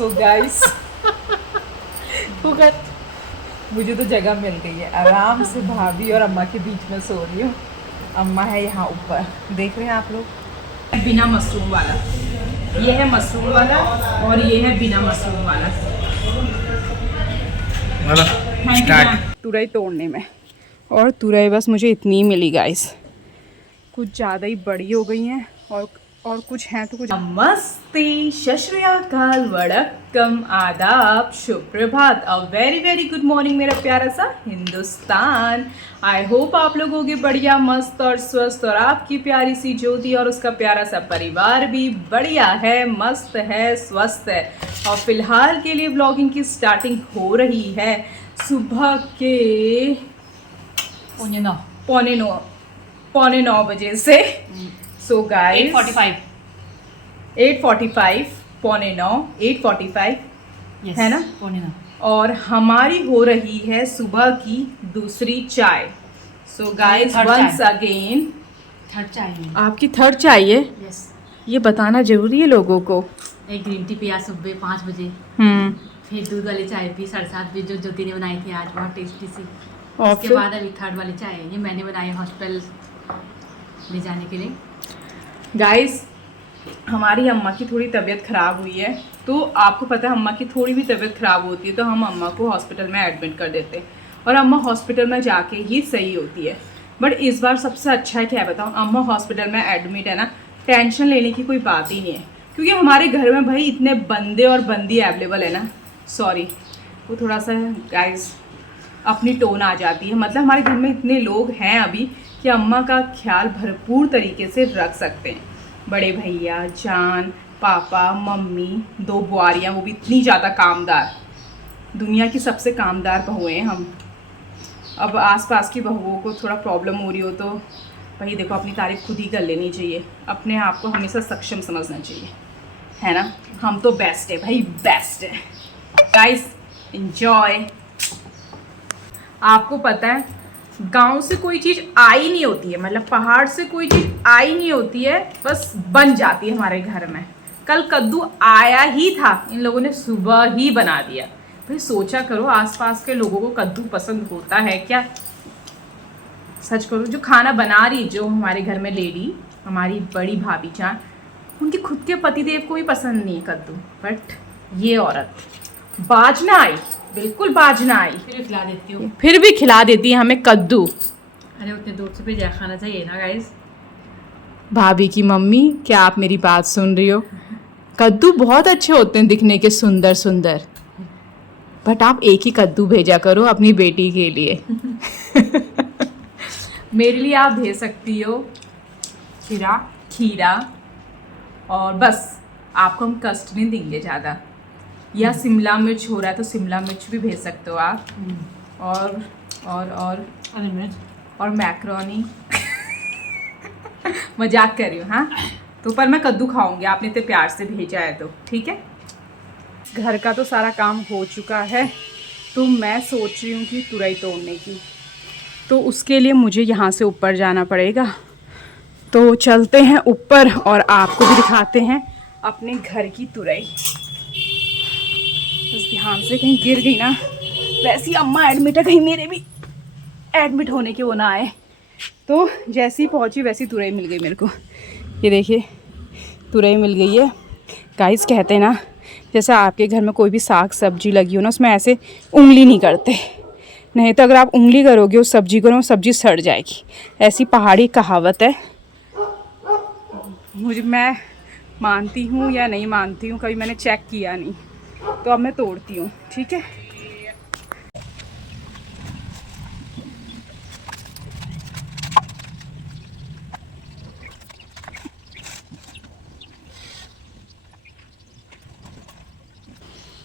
So guys मुझे तो जगह मिल गई है, आराम से भाभी और अम्मा के बीच में सो रही हूँ। अम्मा है यहाँ ऊपर, देख रहे हैं आप लोग। बिना मशरूम वाला, ये है मशरूम वाला और ये है बिना मशरूम वाला। तुरई तोड़ने में, और तुरई बस मुझे इतनी मिली गाइस, कुछ ज़्यादा ही बड़ी हो गई हैं और कुछ हैं तो कुछ। नमस्ते, सत श्री अकाल, वड़क्कम, आदाब, सुप्रभात, a very very good morning मेरा प्यारा सा हिंदुस्तान। आई होप आप लोग होंगे बढ़िया, मस्त और स्वस्थ, और आपकी प्यारी सी ज्योति और उसका प्यारा सा परिवार भी बढ़िया है, मस्त है, स्वस्थ है। और फिलहाल के लिए ब्लॉगिंग की स्टार्टिंग हो रही है सुबह के पौने 9 बजे से। सो गाइस 8:45 पौने 9 8:45 है ना, पौने 9, और हमारी हो रही है सुबह की दूसरी चाय। So guys once again third चाहिए। आपकी थर्ड चाहिए? यस। ये बताना जरूरी है लोगों को। एक ग्रीन टी पिया सुबह 5 बजे, फिर दूध वाली चाय पी 7:30 बजे जो ज्योति ने बनाई थी आज, बहुत टेस्टी सी। और उसके बाद अभी थर्ड वाली चाय ये मैंने बनाई हॉस्पिटल ले जाने के लिए। गाइस हमारी अम्मा की थोड़ी तबीयत ख़राब हुई है, तो आपको पता है अम्मा की थोड़ी भी तबीयत ख़राब होती है तो हम अम्मा को हॉस्पिटल में एडमिट कर देते हैं, और अम्मा हॉस्पिटल में जाके ही सही होती है। बट इस बार सबसे अच्छा है, क्या बताऊँ, अम्मा हॉस्पिटल में एडमिट है ना, टेंशन लेने की कोई बात ही नहीं है, क्योंकि हमारे घर में भाई इतने बंदे और बंदी अवेलेबल है ना। सॉरी, वो थोड़ा सा गाइस अपनी टोन आ जाती है, मतलब हमारे घर में इतने लोग हैं अभी कि अम्मा का ख्याल भरपूर तरीके से रख सकते हैं। बड़े भैया, जान, पापा, मम्मी, 2 बुआरियाँ, वो भी इतनी ज़्यादा कामदार, दुनिया की सबसे कामदार बहुएं हैं हम। अब आसपास की बहुओं को थोड़ा प्रॉब्लम हो रही हो तो भाई देखो, अपनी तारीफ खुद ही कर लेनी चाहिए, अपने आप को हमेशा सक्षम समझना चाहिए, है ना। हम तो बेस्ट है भाई, बेस्ट है। Guys enjoy. आपको पता है गांव से कोई चीज़ आई नहीं होती है, मतलब पहाड़ से कोई चीज़ आई नहीं होती है, बस बन जाती है हमारे घर में। कल कद्दू आया ही था, इन लोगों ने सुबह ही बना दिया। भाई सोचा करो, आसपास के लोगों को कद्दू पसंद होता है क्या? सच करो, जो खाना बना रही, जो हमारे घर में लेडी, हमारी बड़ी भाभी जान, उनके खुद के पतिदेव को भी पसंद नहीं है कद्दू, बट ये औरत बाज ना आई, बिल्कुल बाज ना आई, फिर खिला देती हूँ, फिर भी खिला देती है हमें कद्दू। अरे उतने दूर से भी जा खाना चाहिए ना गाइस। भाभी की मम्मी, क्या आप मेरी बात सुन रही हो? कद्दू बहुत अच्छे होते हैं दिखने के, सुंदर सुंदर, बट आप एक ही कद्दू भेजा करो अपनी बेटी के लिए। मेरे लिए आप भेज सकती हो खीरा, और बस आपको हम कष्ट नहीं देंगे ज़्यादा, या शिमला मिर्च हो रहा है तो शिमला मिर्च भी भेज सकते हो आप, और मैक्रोनी। मजाक कर रही हूँ, हाँ। तो पर मैं कद्दू खाऊंगी, आपने इतने प्यार से भेजा है तो ठीक है। घर का तो सारा काम हो चुका है, तो मैं सोच रही हूँ कि तुरई तोड़ने की, तो उसके लिए मुझे यहाँ से ऊपर जाना पड़ेगा। तो चलते हैं ऊपर और आपको भी दिखाते हैं अपने घर की तुरई। बस ध्यान से कहीं गिर गई ना, वैसी अम्मा एडमिट है, कहीं मेरे भी एडमिट होने के वो ना आए। तो जैसी पहुंची वैसी तुरई मिल गई मेरे को, ये देखिए तुरई मिल गई है। गाइस कहते हैं ना, जैसे आपके घर में कोई भी साग सब्जी लगी हो ना, उसमें ऐसे उंगली नहीं करते, नहीं तो अगर आप उंगली करोगे उस सब्जी को ना, सब्जी सड़ जाएगी, ऐसी पहाड़ी कहावत है। मैं मानती हूँ या नहीं मानती हूँ, कभी मैंने चेक किया नहीं, तो अब मैं तोड़ती हूँ, ठीक है।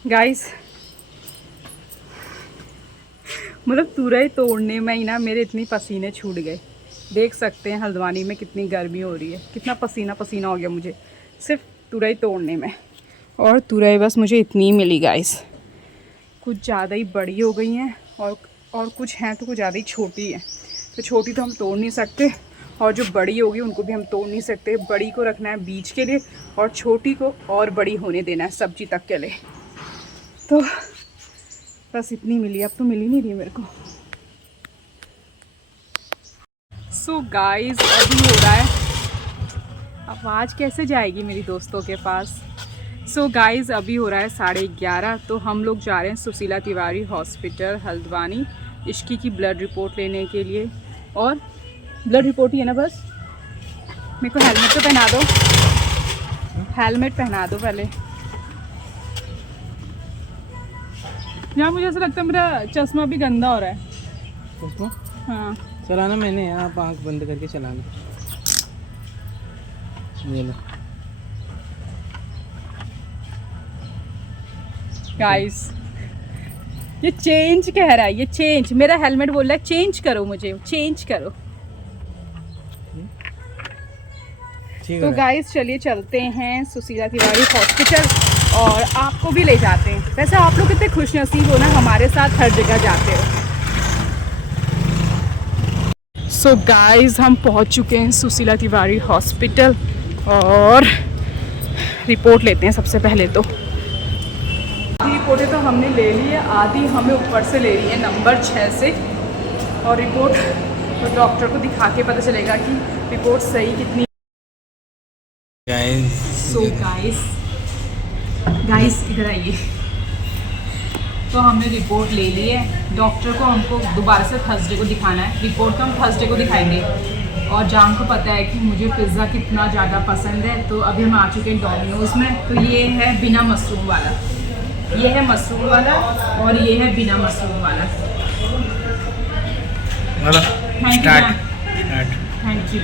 गाइस मतलब तुरई तोड़ने में ही ना मेरे इतनी पसीने छूट गए, देख सकते हैं हल्द्वानी में कितनी गर्मी हो रही है, कितना पसीना पसीना हो गया मुझे सिर्फ तुरई तोड़ने में। और तुरई बस मुझे इतनी मिली गाइस, कुछ ज़्यादा ही बड़ी हो गई हैं, और कुछ हैं तो कुछ ज़्यादा ही छोटी हैं, तो छोटी तो हम तोड़ नहीं सकते, और जो बड़ी होगी उनको भी हम तोड़ नहीं सकते। बड़ी को रखना है बीज के लिए और छोटी को और बड़ी होने देना है सब्जी तक के लिए। तो बस इतनी मिली, अब तो मिल ही नहीं रही मेरे को। सो गाइस अभी हो रहा है, आवाज़ कैसे जाएगी मेरी दोस्तों के पास। सो गाइस अभी हो रहा है 11:30, तो हम लोग जा रहे हैं सुशीला तिवारी हॉस्पिटल हल्द्वानी इश्की की ब्लड रिपोर्ट लेने के लिए। और ब्लड रिपोर्ट ही है ना बस। मेरे को हेलमेट तो पहना दो, हेलमेट पहना दो पहले। यार मुझे ऐसा लगता है मेरा चश्मा भी गंदा हो रहा है। चश्मा हाँ चलाना मैंने, आप आँख बंद करके चलाना। ये लो गाइस, ये चेंज कह रहा है, ये चेंज, मेरा हेलमेट बोल रहा है चेंज करो, मुझे चेंज करो। ठीक तो है। गाइस चलिए चलते हैं सुशीला तिवारी हॉस्पिटल और आपको भी ले जाते हैं। वैसे आप लोग कितने खुशनसीब हो ना, हमारे साथ हर जगह जाते हो। सो गाइस हम पहुंच चुके हैं सुशीला तिवारी हॉस्पिटल और रिपोर्ट लेते हैं सबसे पहले। तो आधी रिपोर्टें तो हमने ले ली है, आधी हमें ऊपर से ले ली है नंबर 6 से। और रिपोर्ट तो डॉक्टर को दिखा के पता चलेगा कि रिपोर्ट सही कितनी। सो गाइस इधर आइए। तो हमने रिपोर्ट ले ली है, डॉक्टर को हमको दोबारा से थर्सडे को दिखाना है। रिपोर्ट तो हम थर्सडे को दिखाएंगे। और जान को पता है कि मुझे पिज़्ज़ा कितना ज़्यादा पसंद है, तो अभी हम आ चुके हैं डोमिनोज़ में। तो ये है बिना मशरूम वाला, ये है मशरूम वाला और ये है बिना मशरूम वाला। Thank you.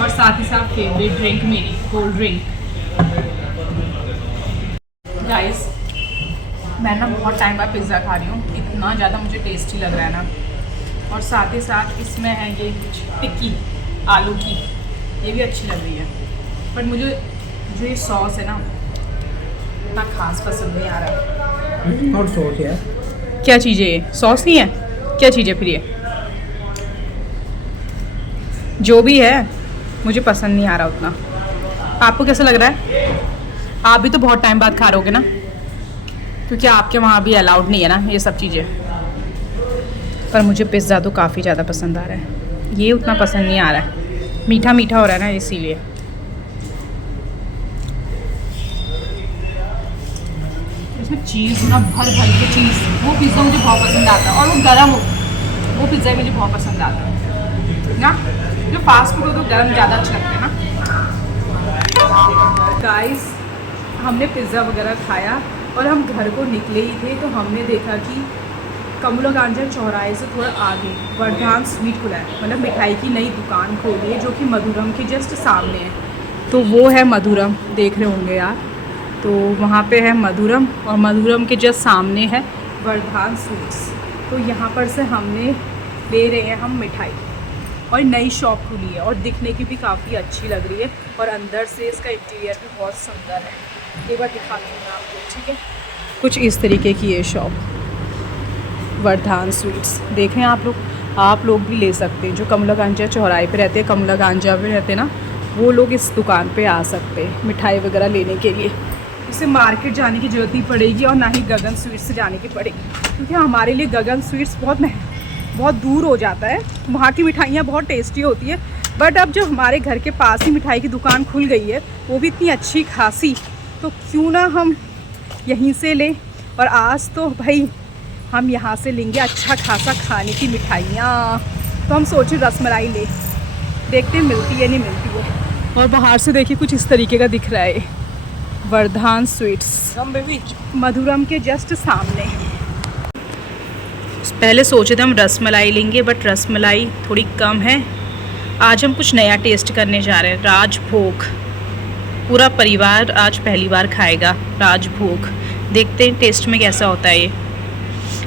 और साथ ही साथ फेवरेट ड्रिंक मेरी कोल्ड ड्रिंक। गाइस मैं ना बहुत टाइम बाद पिज़्ज़ा खा रही हूँ, इतना ज़्यादा मुझे टेस्टी लग रहा है ना। और साथ ही साथ इसमें है ये कुछ टिक्की आलू की, ये भी अच्छी लग रही है। पर मुझे जो ये सॉस है ना इतना खास पसंद नहीं आ रहा। और सॉस है क्या चीज़ है ये? सॉस नहीं है, क्या चीज़ है फिर ये? जो भी है मुझे पसंद नहीं आ रहा उतना। आपको कैसा लग रहा है? आप भी तो बहुत टाइम बाद खा रहोगे ना, क्योंकि आपके वहाँ भी अलाउड नहीं है ना ये सब चीज़ें। पर मुझे पिज़्ज़ा तो काफ़ी ज़्यादा पसंद आ रहा है, ये उतना पसंद नहीं आ रहा है। मीठा मीठा हो रहा है ना इसीलिए। इसमें चीज़ ना भर भर के चीज़, वो पिज़्ज़ा मुझे बहुत पसंद आता है। और वो गर्म हो, वो पिज़्ज़ा मुझे बहुत पसंद आता है ना। जो फास्ट फूड हो तो गर्म ज़्यादा अच्छा लगता है ना। गाइस हमने पिज़्ज़ा वगैरह खाया और हम घर को निकले ही थे, तो हमने देखा कि कमला गांजा चौराहे से थोड़ा आगे वर्धान स्वीट खुला है, मतलब मिठाई की नई दुकान खोली है जो कि मधुरम के जस्ट सामने है। तो वो है मधुरम, देख रहे होंगे यार। तो वहाँ पे है मधुरम और मधुरम के जस्ट सामने है वर्धान स्वीट्स। तो यहाँ पर से हमने ले रहे हैं हम मिठाई। और नई शॉप खुली है और दिखने की भी काफ़ी अच्छी लग रही है और अंदर से इसका इंटीरियर भी बहुत सुंदर है। एक बार दिखाती हूँ मैं आपको, ठीक है। कुछ इस तरीके की ये शॉप वर्धान स्वीट्स, देखें आप लोग भी ले सकते हैं। जो कमला गांजा चौराहे पे रहते हैं, कमला गांजा पे रहते हैं ना, वो लोग इस दुकान पे आ सकते हैं मिठाई वगैरह लेने के लिए। इसे मार्केट जाने की ज़रूरत नहीं पड़ेगी और ना ही गगन स्वीट्स से जाने की पड़ेगी, क्योंकि हमारे लिए गगन स्वीट्स बहुत दूर हो जाता है। वहाँ की मिठाइयाँ बहुत टेस्टी होती है, बट अब जो हमारे घर के पास ही मिठाई की दुकान खुल गई है, वो भी इतनी अच्छी खासी, तो क्यों ना हम यहीं से लें। और आज तो भाई हम यहाँ से लेंगे अच्छा खासा खाने की मिठाइयाँ। तो हम सोचे रसमलाई ले, देखते हैं मिलती है नहीं मिलती है। और बाहर से देखिए कुछ इस तरीके का दिख रहा है वर्धान स्वीट्स, मधुरम के जस्ट सामने। पहले सोचे थे हम रसमलाई लेंगे, बट रसमलाई थोड़ी कम है। आज हम कुछ नया टेस्ट करने जा रहे हैं, राजभोग। पूरा परिवार आज पहली बार खाएगा राजभोग, देखते हैं टेस्ट में कैसा होता है। ये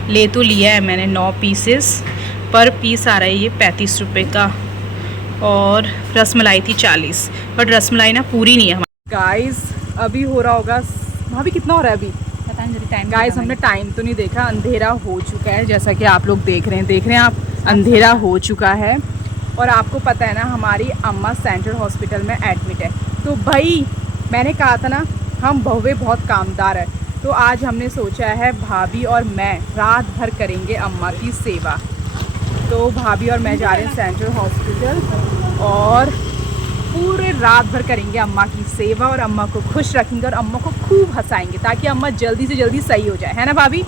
ले तो लिया है मैंने 9 पीसेस, पर पीस आ रहा है ये 35 रुपये का। और रसमलाई थी 40, बट रसमलाई ना पूरी नहीं है हमारी। गाइस अभी हो रहा होगा, वहाँ भी कितना हो रहा है अभी पता नहीं टाइम। गाइस हमने टाइम तो नहीं देखा, अंधेरा हो चुका है, जैसा कि आप लोग देख रहे हैं आप, अंधेरा हो चुका है। और आपको पता है ना हमारी अम्मा सेंट्रल हॉस्पिटल में एडमिट है। तो भाई मैंने कहा था ना हम बहुएं बहुत कामदार है, तो आज हमने सोचा है भाभी और मैं रात भर करेंगे अम्मा की सेवा। तो भाभी और मैं जा रहे हैं सेंट्रल हॉस्पिटल और पूरे रात भर करेंगे अम्मा की सेवा और अम्मा को खुश रखेंगे और अम्मा को खूब हंसाएंगे ताकि अम्मा जल्दी से जल्दी सही हो जाए, है ना भाभी?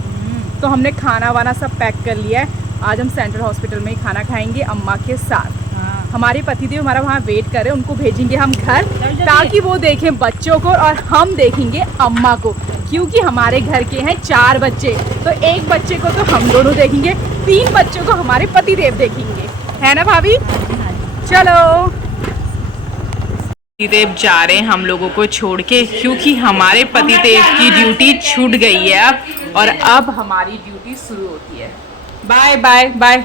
तो हमने खाना वाना सब पैक कर लिया है। आज हम सेंट्रल हॉस्पिटल में ही खाना खाएंगे अम्मा के साथ। हमारे पतिदेव हमारा वहाँ वेट कर रहे हैं, उनको भेजेंगे हम घर ताकि वो देखें बच्चों को और हम देखेंगे अम्मा को, क्योंकि हमारे घर के हैं 4 बच्चे, तो एक बच्चे को तो हम दोनों देखेंगे, 3 बच्चों को हमारे पतिदेव देखेंगे, है ना भाभी? चलो पतिदेव जा रहे हैं हम लोगों को छोड़ के, क्योंकि हमारे पतिदेव की ड्यूटी छूट गई है अब और अब हमारी ड्यूटी शुरू होती है। Bye bye bye.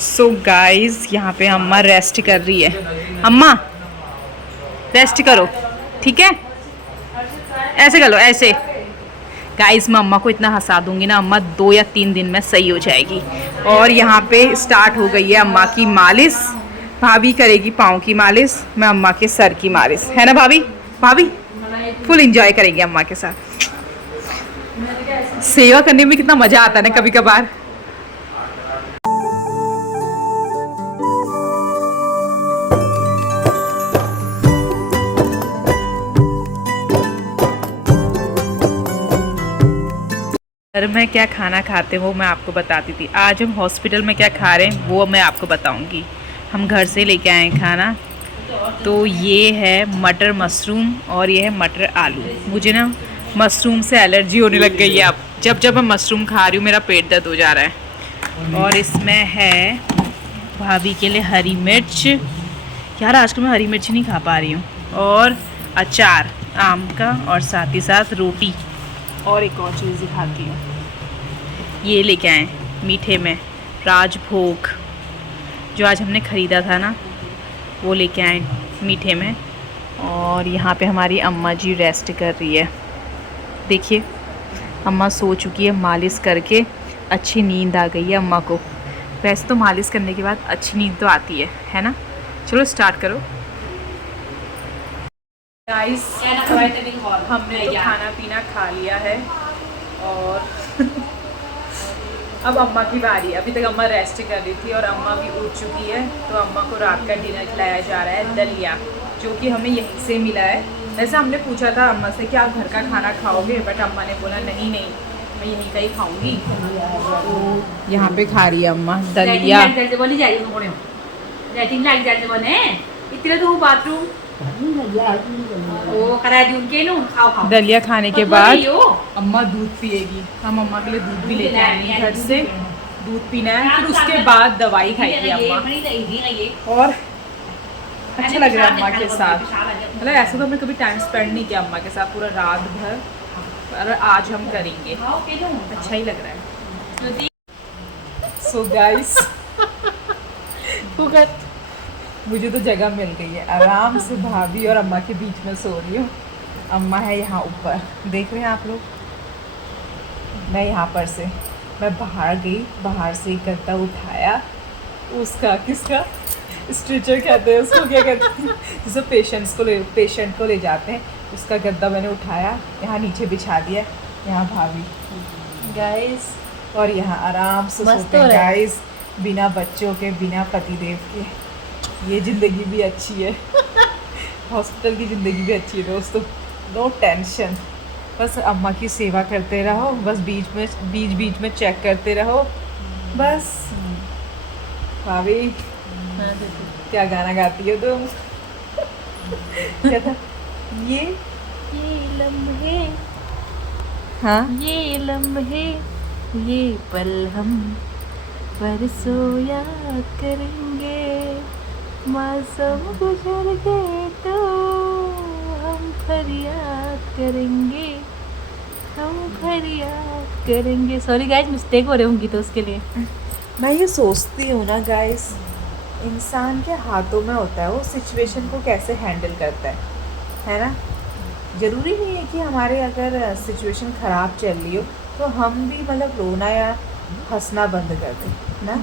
So guys यहाँ पे अम्मा रेस्ट कर रही है। अम्मा रेस्ट करो, ठीक है? ऐसे कर लो, ऐसे। गाइस मैं अम्मा को इतना हंसा दूंगी ना, अम्मा 2 या 3 दिन में सही हो जाएगी। और यहाँ पे स्टार्ट हो गई है अम्मा की मालिश। भाभी करेगी पाँव की मालिश, मैं अम्मा के सर की मालिश, है ना भाभी? भाभी फुल एंजॉय करेंगे अम्मा के साथ। सेवा करने में कितना मजा आता है ना कभी कभार। घर में क्या खाना खाते हैं वो मैं आपको बताती थी। आज हम हॉस्पिटल में क्या खा रहे हैं वो मैं आपको बताऊंगी। हम घर से लेके आए हैं खाना। तो ये है मटर मशरूम और ये है मटर आलू। मुझे ना मशरूम से एलर्जी होने लग गई है। अब जब मैं मशरूम खा रही हूँ मेरा पेट दर्द हो जा रहा है। और इसमें है भाभी के लिए हरी मिर्च। यार आजकल मैं हरी मिर्च नहीं खा पा रही हूँ। और अचार आम का और साथ ही साथ रोटी और एक और चीज़ दिखाती हूँ। ये लेके आए मीठे में राजभोग, जो आज हमने ख़रीदा था ना, वो लेके आए मीठे में। और यहाँ पे हमारी अम्मा जी रेस्ट कर रही है। देखिए अम्मा सो चुकी है, मालिश करके अच्छी नींद आ गई है अम्मा को। वैसे तो मालिश करने के बाद अच्छी नींद तो आती है ना? चलो स्टार्ट करो। गाइस हमने तो खाना पीना खा लिया है और अब अम्मा की बारी। अभी तक अम्मा रेस्ट कर रही थी और अम्मा भी उठ चुकी है। तो अम्मा को रात का डिनर खिलाया जा रहा है दलिया, जो कि हमें यहीं से मिला है। वैसे हमने पूछा था अम्मा से कि आप घर का खाना खाओगे, बट अम्मा ने बोला नहीं मैं यहीं का ही खाऊंगी। तो यहाँ पे खा रही है अम्मा दलिया। दलिया खाने के बाद अम्मा दूध पिएगी। हम अम्मा के लिए दूध भी लेके आएंगे घर से, दूध पीना है। फिर उसके बाद दवाई खाएगी अम्मा। और अच्छा लग रहा है अम्मा के साथ। मतलब ऐसा तो हमने कभी टाइम स्पेंड नहीं किया अम्मा के साथ पूरा रात भर, और आज हम करेंगे। अच्छा ही लग रहा है। सो गाइस मुझे तो जगह मिल गई है, आराम से भाभी और अम्मा के बीच में सो रही हूँ। अम्मा है यहाँ ऊपर, देख रहे हैं आप लोग। मैं यहाँ पर से मैं बाहर गई, बाहर से एक गद्दा उठाया, उसका किसका स्ट्रेचर कहते हैं उसको, क्या कहते हैं, जिसे पेशेंट को ले जाते हैं, उसका गद्दा मैंने उठाया, यहाँ नीचे बिछा दिया। यहाँ भाभी गाइस, और यहाँ आराम से सोते हैं गाइस, बिना बच्चों के, बिना पतिदेव के। ये ज़िंदगी भी अच्छी है। हॉस्पिटल की ज़िंदगी भी अच्छी है दोस्तों, नो टेंशन। बस अम्मा की सेवा करते रहो, बस बीच में चेक करते रहो बस। भाभी क्या गाना गाती हो तुम? क्या था ये लम्हे, हाँ ये लम्हे, ये पल हम परसों याद करेंगे, मौसम गुजर गए तो हम फरियाद करेंगे, हम फरियाद करेंगे। सॉरी गाइस, मिस्टेक हो रही होंगी तो उसके लिए। मैं ये सोचती हूँ ना गाइस, इंसान के हाथों में होता है वो सिचुएशन को कैसे हैंडल करता है ना? ज़रूरी नहीं है कि हमारे अगर सिचुएशन ख़राब चल रही हो तो हम भी मतलब रोना या हंसना बंद कर दें ना।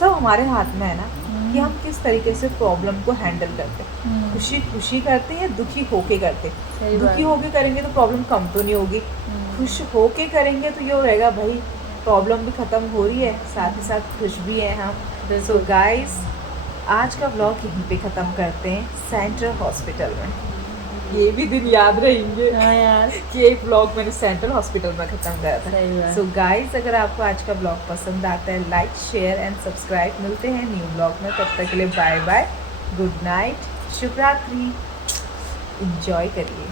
सब हमारे हाथ में है ना। कि हम किस तरीके से प्रॉब्लम को हैंडल करते हैं। खुशी खुशी करते हैं या दुखी होके करते हैं। दुखी होके करेंगे तो प्रॉब्लम कम तो नहीं होगी, खुश होके करेंगे तो ये रहेगा भाई प्रॉब्लम भी ख़त्म हो रही है, साथ ही साथ खुश भी हैं हम। सो गाइस, आज का व्लॉग यहीं पे ख़त्म करते हैं, सेंट्रल हॉस्पिटल में। ये भी दिन याद रहेंगे हाँ यार, कि एक व्लॉग मैंने सेंट्रल हॉस्पिटल में ख़त्म करा था। सही बात। सो गाइस, अगर आपको आज का व्लॉग पसंद आता है, लाइक शेयर एंड सब्सक्राइब। मिलते हैं न्यू व्लॉग में, तब तक के लिए बाय बाय, गुड नाइट, शुभ रात्रि, इंजॉय करिए।